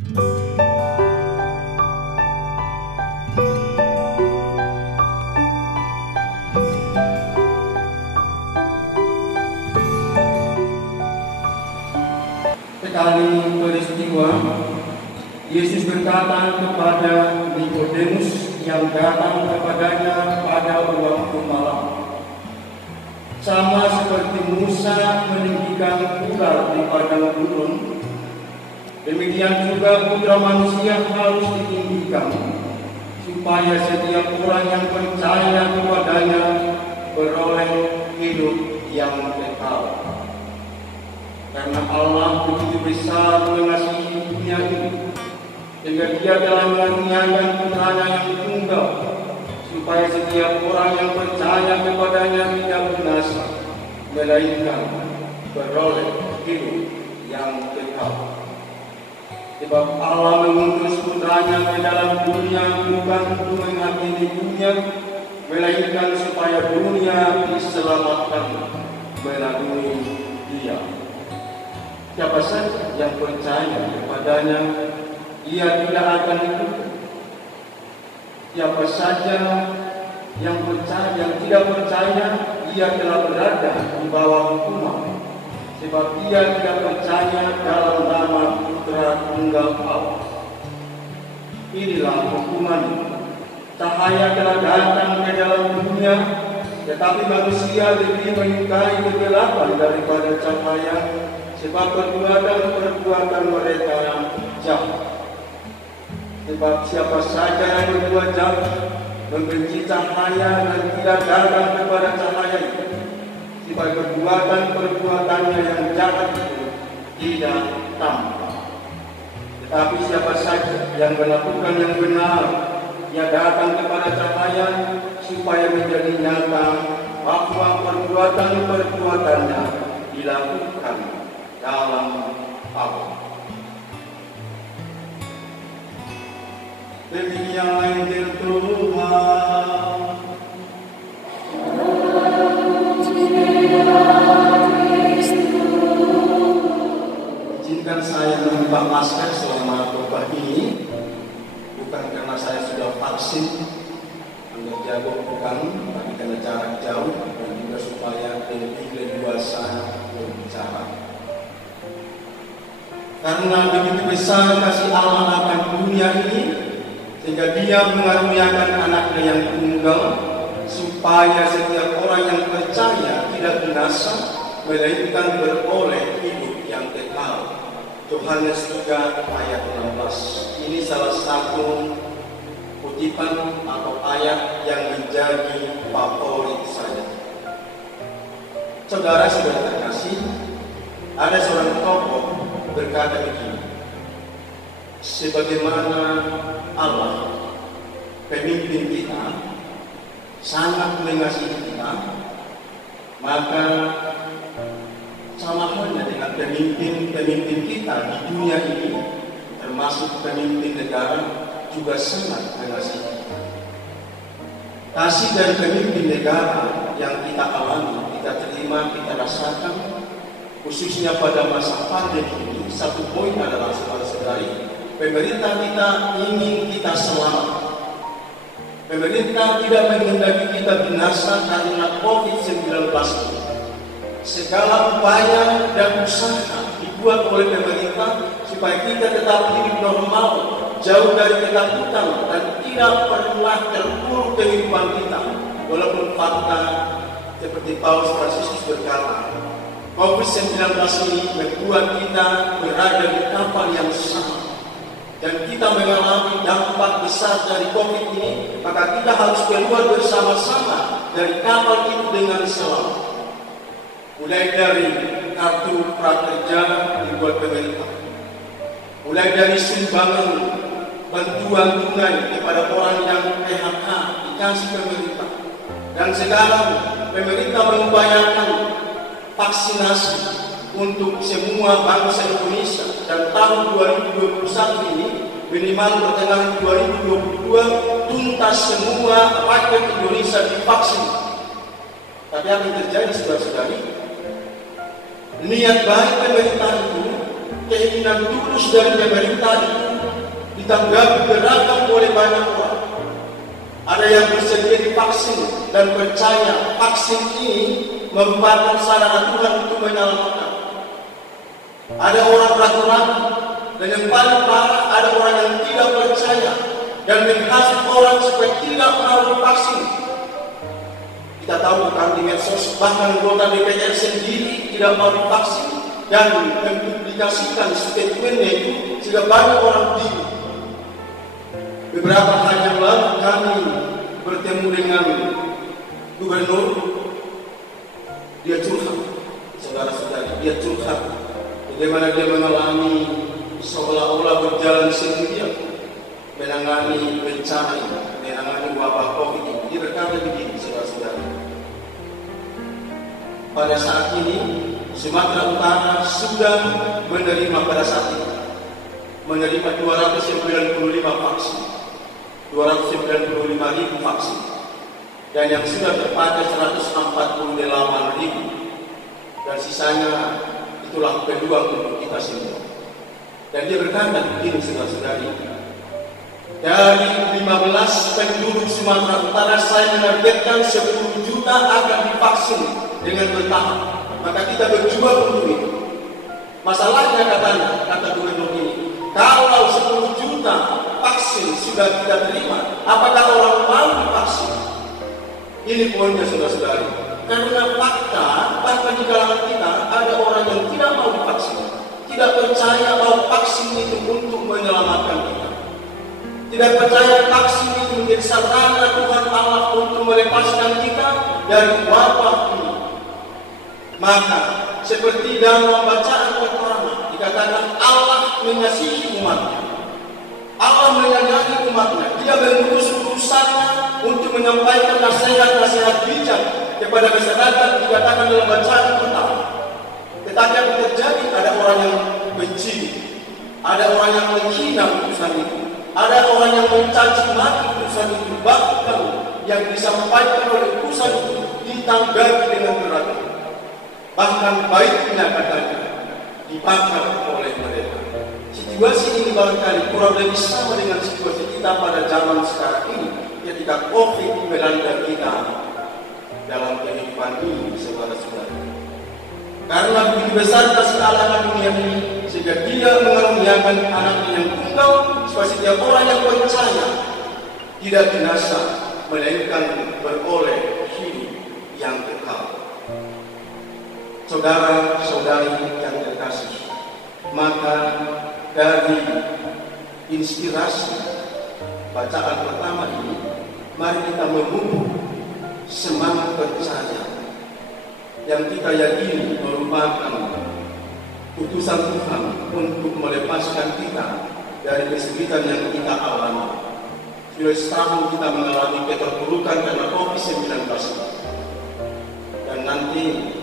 Sekali peristiwa, Yesus berkata kepada Nikodemus yang datang kepadanya pada waktu malam, sama seperti Musa meninggikan ular di padang gurun, demikian juga Putra Manusia harus ditinggikan, supaya setiap orang yang percaya kepadanya beroleh hidup yang kekal. Karena Allah begitu besar mengasihi dunia ini, sehingga Dia telah mengaruniakan Putranya yang tunggal, supaya setiap orang yang percaya kepadanya tidak binasa, melainkan beroleh hidup yang kekal. Sebab Allah mengutus Putranya ke dalam dunia bukan untuk menghakimi dunia, melainkan supaya dunia diselamatkan melalui Dia. Siapa saja yang percaya kepadanya, ia tidak akan hidup. Siapa saja yang tidak percaya, ia telah berada di bawah hukuman, sebab ia tidak percaya dalam nama Putra Tunggal Allah. Inilah hukuman. Cahaya telah datang ke dalam dunia, tetapi manusia lebih menyukai kegelapan daripada cahaya, sebab perbuatan mereka jahat. Sebab siapa saja yang berbuat jahat, membenci cahaya dan tidak datang kepada cahaya itu, sebab perbuatannya yang jahat itu tidak tampak. Tetapi siapa saja yang melakukan yang benar, ia datang kepada cahaya, supaya menjadi nyata bahwa perbuatannya dilakukan dalam Allah. Demikian Injil Tuhan. Izinkan saya menimba masker selama khotbah ini, bukan karena saya sudah vaksin, anggap jago bukan, tapi karena jarak jauh dan juga supaya lebih leluasa berbicara. Karena begitu besar kasih Allah akan dunia ini, sehingga Dia mengaruniakan anaknya yang tunggal, supaya setiap orang yang percaya tidak binasa, melainkan beroleh hidup yang kekal. Yohanes 3 ayat 16. Ini salah satu kutipan atau ayat yang menjadi favorit saya. Saudara-saudara terkasih, ada seorang tokoh berkata begini, sebagaimana Allah, pemimpin kita, sangat mengasihi kita, maka sama halnya dengan pemimpin kita di dunia ini, termasuk pemimpin negara, juga sangat mengasihi kita. Kasih dari pemimpin negara yang kita alami, kita terima, kita rasakan, khususnya pada masa pandemi ini, satu poin adalah saudara-saudari, pemerintah kita ingin kita selamat. Pemerintah tidak menghendaki kita binasa karena COVID-19 ini. Segala upaya dan usaha dibuat oleh pemerintah supaya kita tetap hidup normal, jauh dari ketakutan dan tidak pernah terpuruk kehidupan kita. Walaupun fakta seperti Paulus Fransiskus berkata, COVID-19 ini membuat kita berada di kapal yang sama, dan kita mengalami dampak besar dari COVID ini, maka kita harus keluar bersama-sama dari kapal itu dengan selamat. Mulai dari kartu prakerja dibuat pemerintah, mulai dari sumbangan bantuan tunai kepada orang yang PHK dikasih pemerintah, dan sekarang pemerintah mengupayakan vaksinasi untuk semua bangsa Indonesia, dan tahun 2021 ini minimal pertengahan 2022 tuntas semua rakyat Indonesia divaksin. Tapi apa yang terjadi saudara-saudari? Niat baik pemerintah itu, keinginan tulus dari pemerintah itu ditanggapi beragam oleh banyak orang. Ada yang bersedia divaksin dan percaya vaksin ini merupakan sarana Tuhan untuk menyelamatkan. Ada orang ragu-ragu, dan yang paling parah ada orang yang tidak percaya dan menghasut orang supaya tidak mau divaksin. Kita tahu kan di medsos bahkan anggota DPR sendiri tidak mau divaksin dan mempublikasikan statementnya itu sehingga banyak orang bingung. Beberapa hari yang lalu kami bertemu dengan gubernur. Dia curhat, saudara-saudari, dia curhat bagaimana dia mengalami seolah-olah berjalan sendirian menangani bencana ini, menangani wabah COVID ini. Dia berkata begini, saudara-saudari, pada saat ini Sumatera Utara sudah menerima pada saat ini menerima 295 vaksin, 295.000 vaksin, dan yang sudah terpakai 148.000, dan sisanya itulah kedua untuk kita semua. Dan dia berkata begini, saudara-saudari, dari 15 penduduk Sumatera Utara saya menargetkan 10 juta akan divaksin dengan bertahap. Maka kita berjuang untuk itu. Masalahnya katanya, kata gubernur ini, kalau 10 juta vaksin sudah kita terima, apakah orang mau divaksin? Ini poinnya, saudara-saudari. Karena fakta, bahkan di kalangan kita ada orang yang tidak mau divaksin, tidak percaya bahwa vaksin itu untuk menyelamatkan kita, tidak percaya vaksin itu menjadi sarana Tuhan Allah untuk melepaskan kita dari wabah ini. Maka seperti dalam bacaan pertama dikatakan Allah mengasihi umatnya, Allah menyayangi umatnya. Dia mengutus utusannya untuk menyampaikan nasihat-nasihat bijak kepada masyarakat, dikatakan dalam bacaan pertama. Tetapi yang terjadi, ada orang yang benci, ada orang yang menghina utusan itu, ada orang yang mencaci maki utusan itu, bahkan yang disampaikan oleh utusan itu ditanggapi dengan beragam. Bahkan baiknya katanya dibakar oleh mereka. Situasi ini barangkali kurang lebih sama dengan situasi kita pada zaman sekarang ini, ketika COVID melanda kita dalam kehidupan ini, saudara-saudara. Karena begitu besar kasih Allah dunia ini, sehingga Dia mengaruniakan anaknya yang tunggal supaya setiap orang yang percaya tidak binasa, melainkan beroleh hidup yang kekal. Saudara-saudari yang terkasih, maka dari inspirasi bacaan pertama ini, mari kita memupuk semangat percaya yang kita yakini merupakan utusan Tuhan untuk melepaskan kita dari kesulitan yang kita alami. Sudah setahun kita mengalami keterpurukan karena COVID-19, dan nanti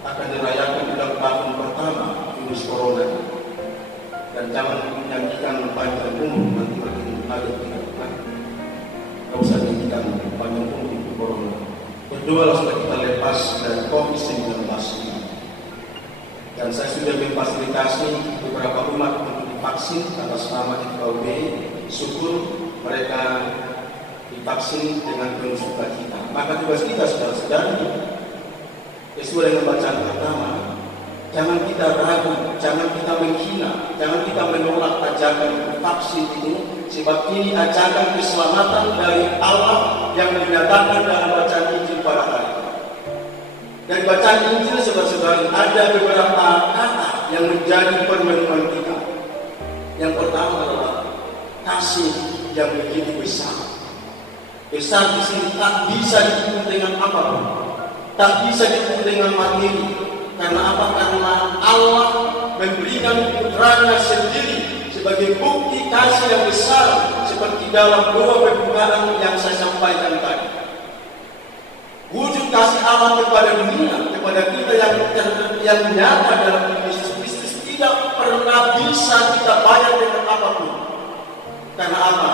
akan dirayakan dalam tahun pertama virus corona, dan jangan menyanyikan panjang umur nanti makin ada tidak kan? Tidak usah menyanyikan panjang umur itu corona. Berdoalah supaya kita lepas dari COVID-19 ini. Dan saya sudah memfasilitasi beberapa umat untuk divaksin atas nama FKUB. Syukur mereka divaksin dengan penuh sukacita. Maka tugas kita, saudara-saudari, sesuai dengan bacaan pertama, jangan kita ragu, jangan kita menghina, jangan kita menolak ajakan vaksin ini, sebab ini ajakan keselamatan dari Allah yang dinyatakan dalam bacaan Injil pada hari ini. Dari bacaan Injil, saudara-saudari, ada beberapa kata yang menjadi pemenuhan kita. Yang pertama adalah kasih yang begitu besar. Besar di sini tak bisa diukur dengan apapun, tak bisa diukur dengan materi. Karena apa? Karena Allah memberikan putranya sendiri sebagai bukti kasih yang besar, seperti dalam doa pembukaan yang saya sampaikan tadi. Wujud kasih Allah kepada dunia, kepada kita yang nyata dalam Yesus Kristus, tidak pernah bisa kita bayar dengan apapun. Karena apa?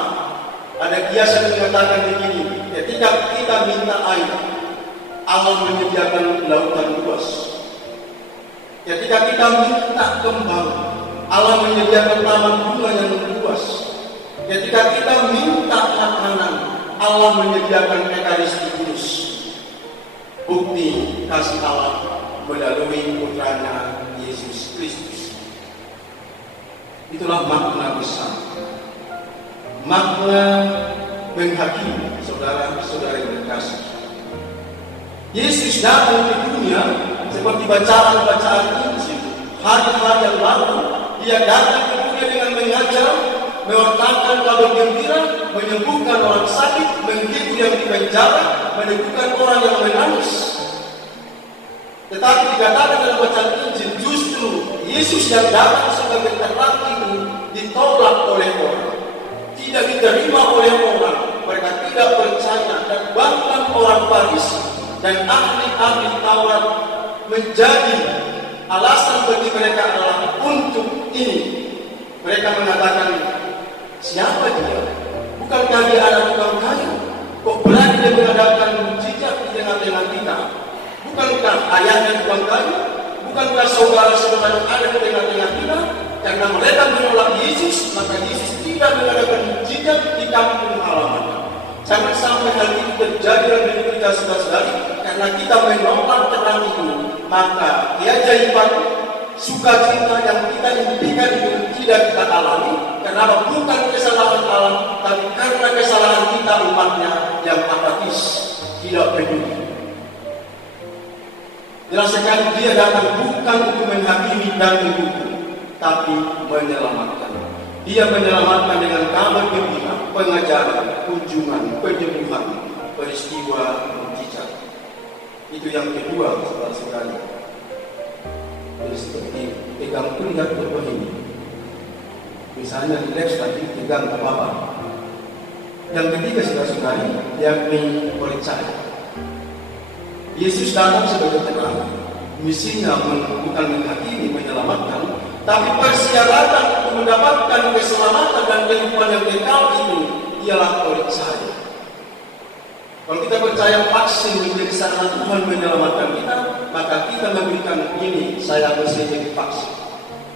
Ada kiasan yang mengatakan begini, ketika kita minta air, Allah menyediakan lautan luas. Ketika kita minta kembang, Allah menyediakan taman bunga yang luas. Ketika kita minta makanan, Allah menyediakan Ekaristi Kudus. Bukti kasih Allah melalui putranya Yesus Kristus. Itulah makna besar, makna menghakimi saudara-saudara yang terkasih. Yesus datang ke dunia seperti bacaan-bacaan Injil. Hari-hari yang lalu, Dia datang ke dunia dengan mengajar, mewartakan kabar gembira, menyembuhkan orang sakit, menghibur yang di penjara, meneguhkan orang yang menangis. Tetapi dikatakan dalam bacaan Injil, justru Yesus yang datang sebagai terang itu ditolak oleh orang, tidak diterima oleh orang. Mereka tidak percaya, dan bahkan orang Farisi dan ahli-ahli Taurat menjadi alasan bagi mereka adalah untuk ini. Mereka mengatakan, siapa dia? Bukankah dia anak tukang kayu? Kok berani dia mengadakan mujizat di tengah-tengah kita? Bukankah ayahnya tukang kayu? Bukankah saudara-saudara ada di tengah-tengah kita? Karena mereka menolak Yesus, maka Yesus tidak mengadakan mujizat di kampung halaman. Jangan sampai hal itu terjadi dalam hidup kita, saudara-saudari, karena kita menolak terang itu, maka keajaiban, sukacita yang kita impikan itu tidak kita alami. Karena bukan kesalahan Allah, tapi karena kesalahan kita umatnya yang apatis, tidak peduli. Jelas sekali Dia datang bukan untuk menghakimi dan menghukum, tapi menyelamatkan. Dia menyelamatkan dengan kabar gembira, pengajaran, kunjungan, penyembuhan, peristiwa mujizat. Itu yang kedua, saudara-saudara. Jadi seperti pegang lihat contoh ini. Misalnya relax tadi pegang apa-apa. Yang ketiga, saudara-saudara, yakni percaya. Yesus datang sebagai terang. Misinya bukan menghakimi, menyelamatkan, tapi persyaratan untuk mendapatkan keselamatan dan kehidupan yang kekal itu ialah percaya. Kalau kita percaya vaksin menjadi sarana Tuhan menyelamatkan kita, maka kita memberikan ini, saya bersedia divaksin.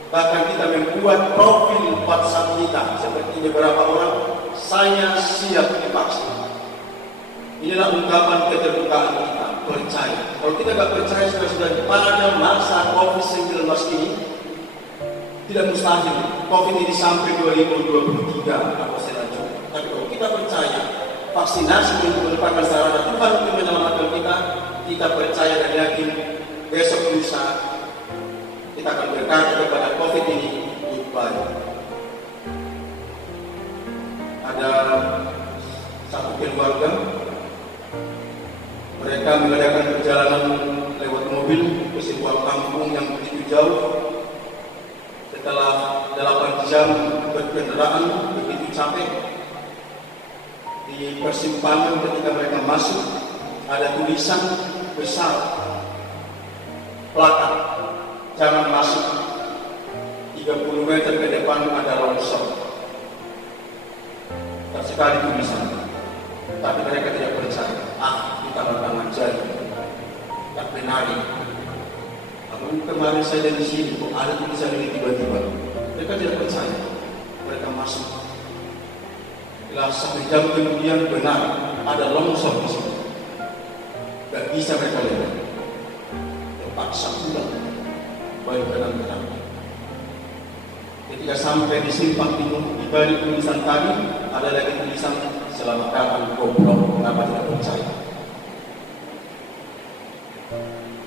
Bahkan kita membuat profil WhatsApp kita, seperti beberapa orang, saya siap divaksin. Inilah ungkapan keterbukaan kita, percaya. Kalau kita tidak percaya, sudah pada masa COVID-19 ini, tidak mustahil COVID ini sampai 2023 atau selanjutnya. Tapi kalau kita percaya vaksinasi untuk merupakan sarana Tuhan untuk menyelamatkan kita, kita percaya dan yakin besok lusa kita akan berkata kepada COVID ini goodbye. Ada satu keluarga, mereka mengadakan perjalanan lewat mobil ke sebuah kampung yang begitu jauh. Setelah 8 jam berkendaraan, begitu capek, di persimpangan ketika mereka masuk, ada tulisan besar, plakat, jangan masuk, 30 meter ke depan ada longsor. Tak sekali tulisan, tapi mereka tidak percaya. Kita bakal jari, tak menarik. Kemarin saya di sini, kok ada tulisan ini tiba-tiba. Mereka tidak percaya. Mereka masuk. Setelah 1 jam kemudian benar ada longsor di sini. Tidak bisa mereka lihat. Terpaksa pulang. Baik benar-benar. Ketika sampai di simpang timur, di balik tulisan tadi ada lagi tulisan selamat datang goblok. Kenapa tidak percaya?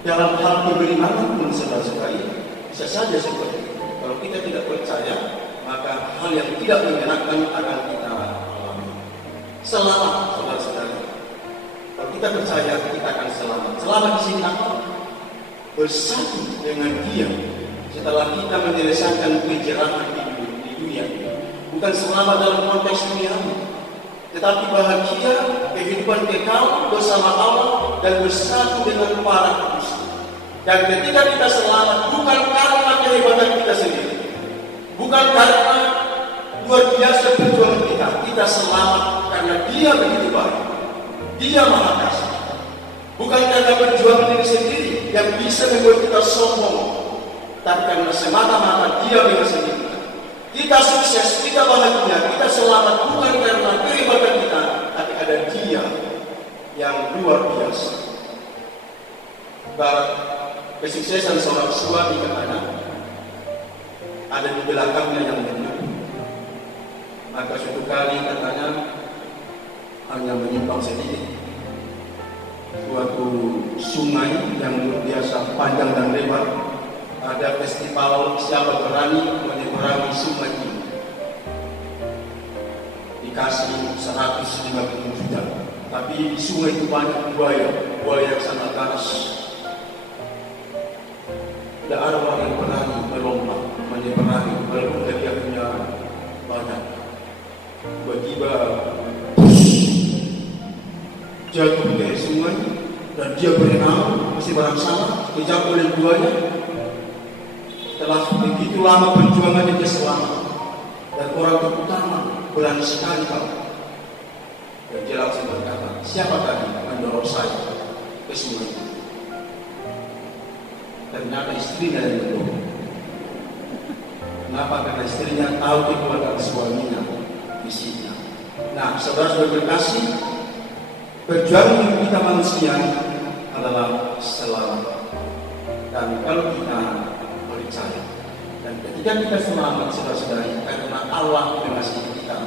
Dalam hal beriman pun saudara-saudari bisa saja seperti itu. Kalau kita tidak percaya, maka hal yang tidak menyenangkan akan kita alami. Selamat, saudara-saudari. Kalau kita percaya, kita akan selamat. Selamat di sini apa? Bersatu dengan Dia setelah kita menyelesaikan kejerahan di dunia ini. Bukan selamat dalam konteks duniawi, tetapi bahagia kehidupan kekal bersama Allah dan bersatu dengan para kudus. Dan ketika kita selamat bukan karena kehebatan kita sendiri, bukan karena luar biasa perjuangan kita. Kita selamat karena Dia begitu baik, Dia maha kasih. Bukan karena perjuangan diri sendiri yang bisa membuat kita sombong, tapi karena semata-mata Dia dengan sendiri. Kita sukses, kita bahagia, kita selamat bukan karena peribahatan kita, tapi ada Dia yang luar biasa. Barat kesuksesan seorang suami ke anak ada di belakangnya yang mendukung. Maka suatu kali katanya hanya menyimpang sedikit, suatu sungai yang luar biasa panjang dan lebar. Ada festival siapa berani menyeberangi sungai ini. Dikasih 150 juta. Tapi di sungai itu banyak buaya yang sangat ganas. Tidak ada orang yang berani melompat, menyeberangi, walaupun dia punya banyak. Tiba-tiba jatuh ke sungai dan dia berenang, masih berangsana, dijatuh oleh buaya. Setelah begitu lama perjuangannya dia selamat, dan orang terutama berani sekali Pak. Dan dia langsung berkata, siapa tadi mendorong saya ke sungai? Ternyata istrinya yang mendorong. Kenapa? Karena istrinya tahu kekuatan suaminya di sini. Nah, saudara-saudara berkasih, perjuangan kita manusia adalah selamat. Dan kalau kita percaya, dan ketika kita selamat saudara-saudari, karena Allah mengasihi kita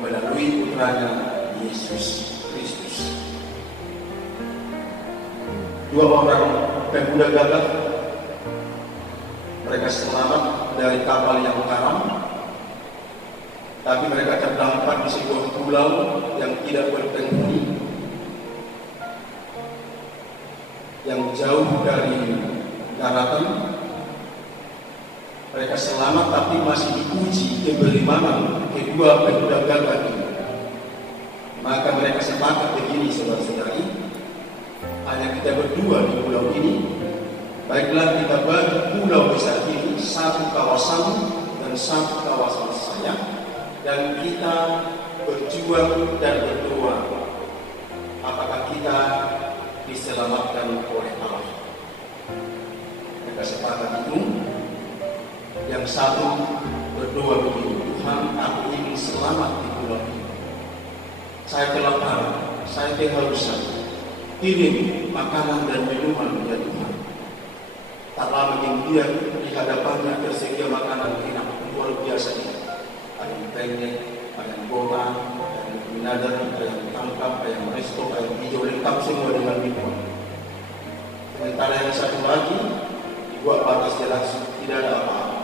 melalui putranya Yesus Kristus. Dua orang pemuda gagah, mereka selamat dari kapal yang karam, tapi mereka terdampar di sebuah pulau yang tidak berpenghuni, yang jauh dari daratan. Mereka selamat tapi masih diuji keberimanan kedua pemuda gagah ini. Maka mereka sepakat begini saudara-saudari, hanya kita berdua di pulau ini, baiklah kita bagi pulau besar ini, satu kawasan dan satu kawasan saya, dan kita berjuang dan berdoa apakah kita diselamatkan oleh Allah. Mereka sepakat itu. Yang satu berdoa begini, Tuhan, aku ingin selamat di pulau ini. Saya kelaparan, saya kehausan, kirim makanan dan minuman ya Tuhan. Tak lama kemudian di hadapannya tersedia makanan enak luar biasa ini. Ayam penyet, ayam goreng, ayam minadar, ayam tangkap, ayam resto, ayam hijau, lengkap semua dengan minuman. Sementara yang satu lagi dibuat batas jelas, tidak ada apa-apa.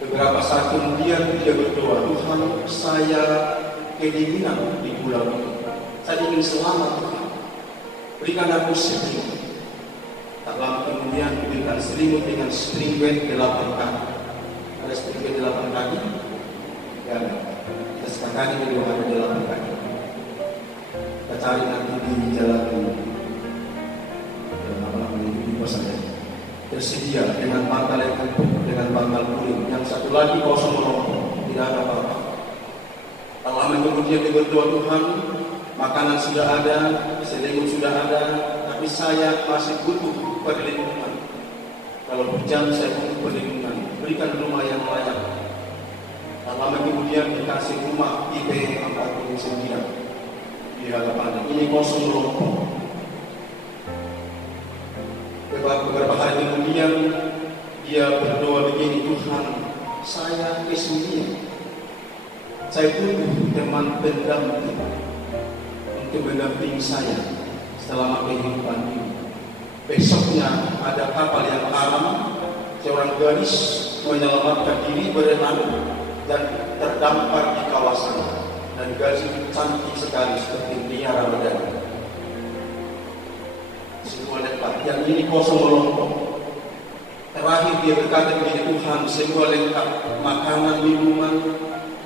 Beberapa saat kemudian dia berdoa, Tuhan, saya kedinginan di pulau ini. Saya ingin selamat Tuhan. Berikan aku selimut. Tak lama kemudian diberikan selimut dengan string bed 8 kaki. Ada string bed 8 kaki? Ya, kita sekarang ini belum ada 8 kaki. Kita cari nanti di jalan di bawah saja. Tersedia dengan bantal yang empuk, dengan bantal kuning. Yang satu lagi kosong merompong, tidak ada apa-apa. Lama kemudian dia berdoa, Tuhan, makanan sudah ada, selimut sudah ada, tapi saya masih butuh perlindungan. Kalau hujan saya butuh perlindungan. Berikan rumah yang layak. Lama kemudian dikasih rumah IP 49 di hadapan. Ini kosong merompong. Beberapa hari kemudian dia berdoa begini, Tuhan, saya kesunyian. Saya butuh teman pendamping untuk mendampingi saya selama kehidupan ini. Besoknya ada kapal yang karam, seorang gadis menyelamatkan diri berenang dan terdampar di kawasan. Dan gadis itu cantik sekali seperti Nia Ramadhani. Semua lengkap, yang ini kosong melompong. Terakhir dia berkata begini, Tuhan, semua lengkap, makanan, minuman,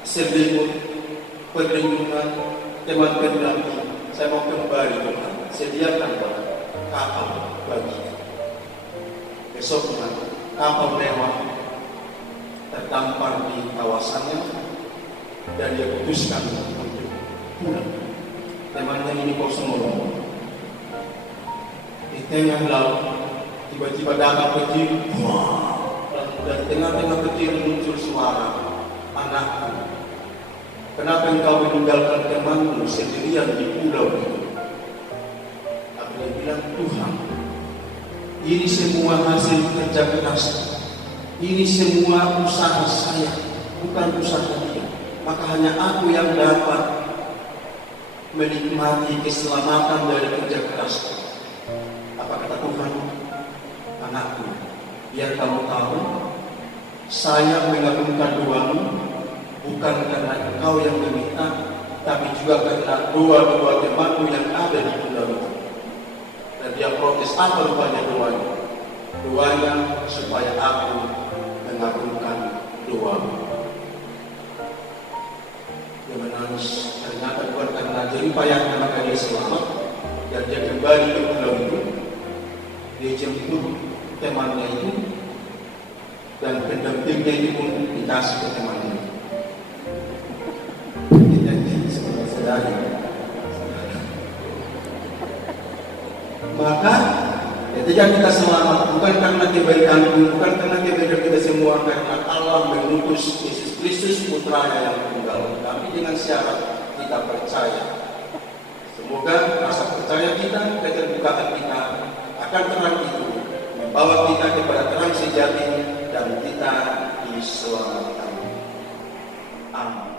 selimut, perlindungan, teman pendamping. Saya mau kembali Tuhan, sediakan kapal bagi. Besoknya kapal mewah terdampar di kawasannya dan dia putuskan untuk pulang. Temannya ini kosong melompong. Di tengah laut tiba-tiba datang petir, dari tengah-tengah petir muncul suara, "Anakku, kenapa engkau meninggalkan temanmu sendirian di pulau itu?" Tapi dia bilang, "Tuhan, ini semua hasil kerja keras. Ini semua usaha saya, bukan usaha dia. Maka hanya aku yang dapat menikmati keselamatan dari kerja kerasku." Apa kata Tuhan? "Anakku, biar kamu tahu, saya mengabulkan doamu bukan karena engkau yang meminta, tapi juga karena doa-doa temanmu yang ada di pulau itu." Dan dia protes, apa rupanya doanya? Doanya supaya aku mengabulkan doamu. Dia menangis, ternyata bukan karena jeripayahnya maka dia selamat, dan dia kembali ke pulau itu. Dia jemput temannya itu, dan pendampingnya itu pun dikasih ke temannya. Jadi saudara-saudari, maka ketika kita selamat bukan karena kebaikan, bukan karena kebaikan kita semua, karena Allah mengutus Yesus Kristus putranya yang tunggal, tapi dengan syarat kita percaya. Semoga rasa percaya kita, keterbukaan kita akan terang itu membawa kita kepada terang sejati dan kita diselamatkan. Amin.